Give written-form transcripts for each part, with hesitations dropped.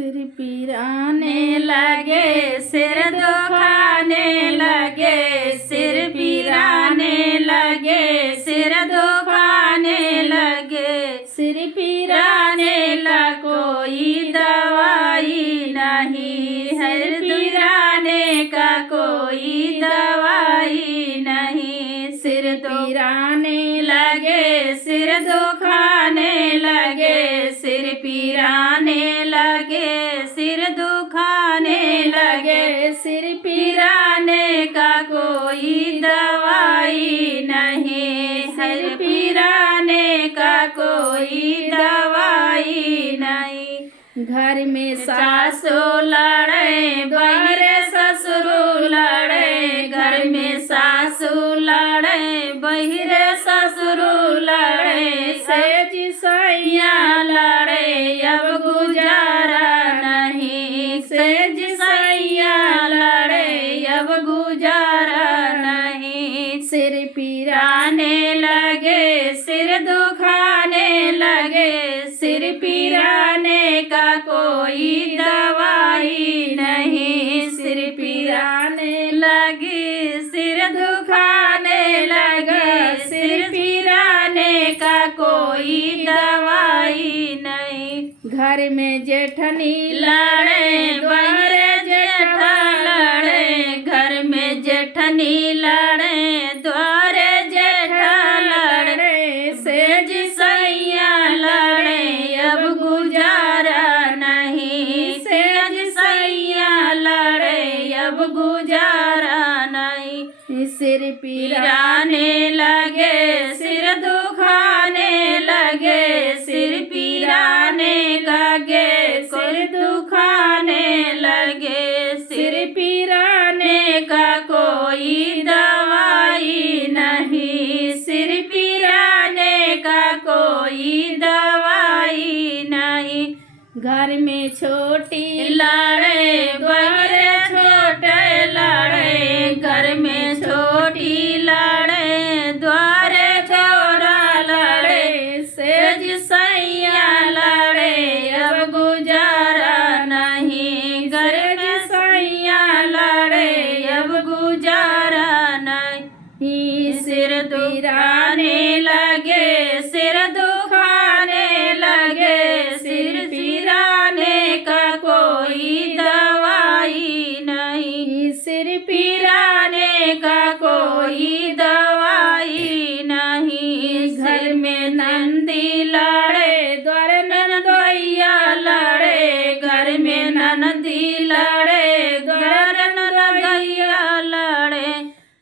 सिर पीराने लगे, सिर दुखाने लगे, सिर पीराने लगे, सिर दुखाने लगे, सिर पीराने ला कोई दवाई नहीं, सिर पीराने का कोई दवाई नहीं। सिर पीराने लगे, सिर दुखाने लगे, सिर पीराने लगे, सिर दुखाने लगे, सिर पीराने का कोई दवाई नहीं, सिर पीराने का कोई दवाई नहीं। घर में सासू लड़े, बाहर ससुर लड़े, घर में सासू लड़े, बाहर ससुर लड़े, सेज सैया लड़े, अब गुजारा नहीं, सेज सैया लड़े, अब गुजारा नहीं। सिर पीराने लगे, सिर दुखाने लगे, सिर पीराने का कोई दवाई नहीं, सिर पीराने लगी, सिर दुखाने लगे, सिर पीराने का कोई दवाई नहीं। घर में जेठनी लड़े, बाहर जेठा लड़े, घर में जेठनी लड़े, द्वार जेठा लड़े, सेज सैया लड़े, अब गुजारा नहीं, सेज सैया लड़े, अब गुजारा नहीं। सिर पीराने लगे, सिर दुखाने लगे, सिर पीराने का गे, सिर दुखाने लगे, सिर पीराने का कोई दवाई नहीं, सिर पीराने का कोई दवाई नहीं। घर में छोटी लड़े, बाहर छोटे लड़े, घर में छोटी लड़े, द्वार छोरा लड़े, सेज सैया लड़े, अब गुजारा नहीं, घर में सैया लड़े, अब गुजारा नहीं। सिर पीराने लगे, सिर दुखाने लगे, सिर पीराने का कोई दवाई नहीं, सिर पीराने का कोई दवाई नहीं। घर में नंदी लड़े, द्वार ननदोइया लड़े, घर में ननदी लड़े, द्वार ननदोइया लड़े,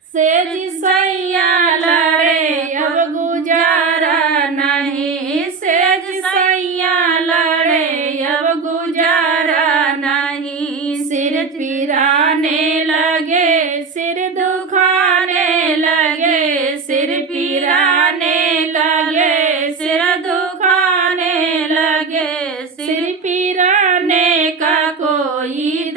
सेज सैया लड़े, अब गुजारा नहीं, सेज सैया लड़े, अब गुजारा नहीं। सिर पीराने लगे, सिर दुखाने लगे, सिर पीराने लगे, सिर दुखाने लगे, सिर पीराने का कोई